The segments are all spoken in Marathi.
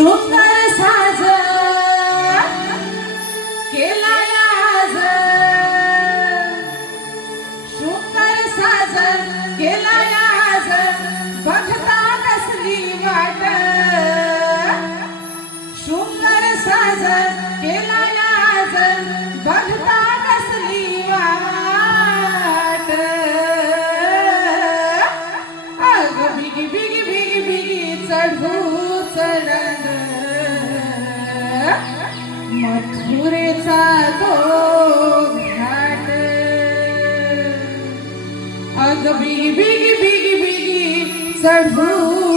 शृंगार साज. केला आज शृंगार साज. केला आज बघता नसली वाट. शृंगार साज. केला आज बघता मथुरेचा तो घाट. अग बिगी बिगी बिगी बिगी चढू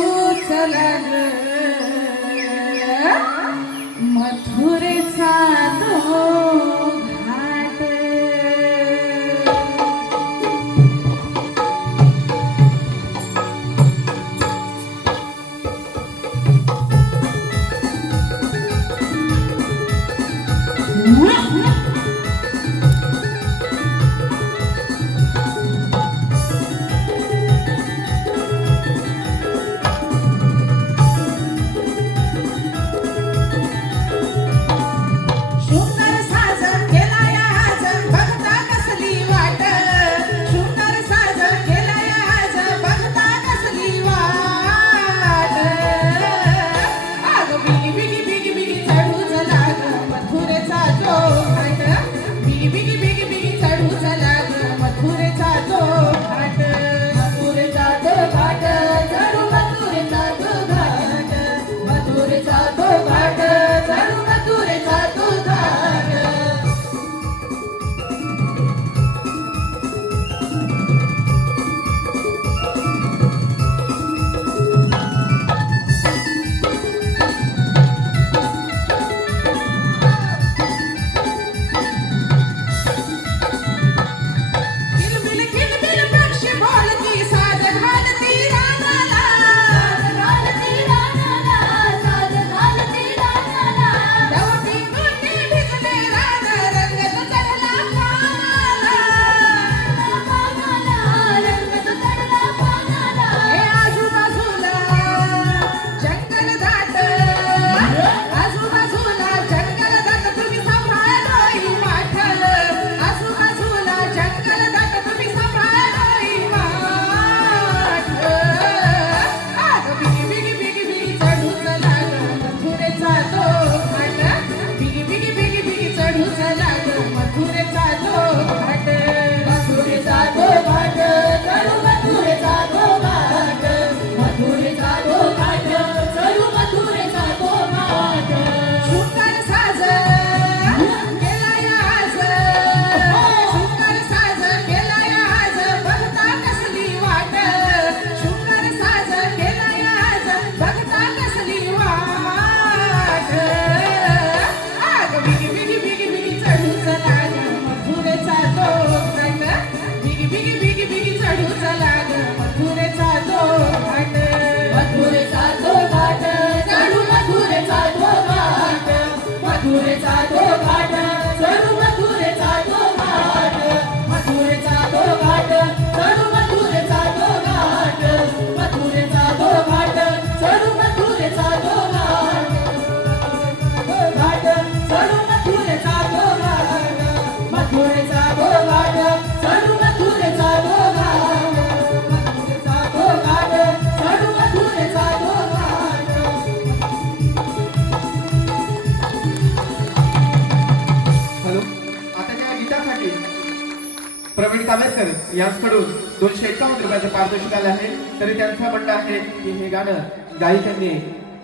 प्रवीण यांकडून दोनशे एकावन्न रुपयाचं पारितोषिक आलं आहे. तरी त्यांचं म्हणणं आहे की हे गाणं गायिकांनी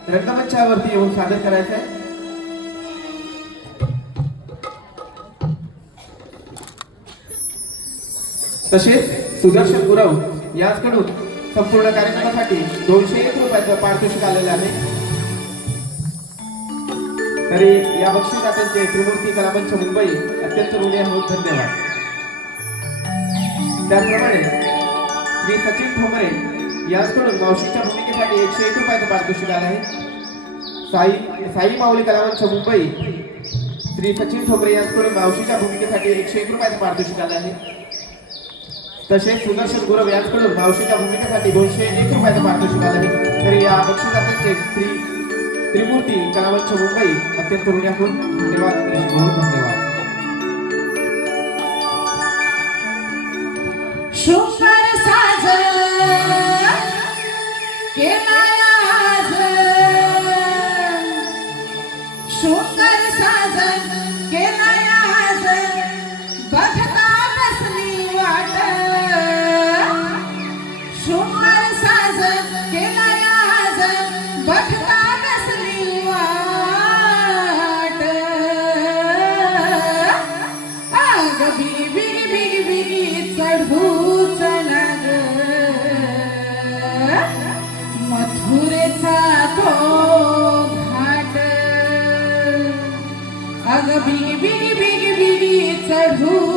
रंगमंचावरती येऊन सादर करायचं आहे. तसेच सुदर्शन गुरव याचकडून संपूर्ण कार्यक्रमासाठी दोनशे एक रुपयाचं पारितोषिक आलेलं आहे. तरी या बक्षिसात्यांचे त्रिमूर्ती कलामंच मुंबई अत्यंत ऋणी आहोत. धन्यवाद. त्याचप्रमाणे श्री सचिन ठोंबरे यांच्याकडून मावशीच्या भूमिकेसाठी एकशे एक रुपयाचं पारितोषिक आलं आहे. साई साई माऊली कलामंच मुंबई श्री सचिन ठोंबरे यांच्याकडून मावशीच्या भूमिकेसाठी एकशे एक रुपयाचं पारितोषिक आलं आहे. तसेच सुदर्शन गुरव यांच्याकडून मावशीच्या भूमिकेसाठी दोनशे एक रुपयाचं पारितोषिक आलं आहे. तर या बक्षिसाचे श्री त्रिमूर्ती कलावंत मुंबई अत्यंत ऋण्याकून धन्यवाद धन्यवाद. शृंगार साज केलाय बिगी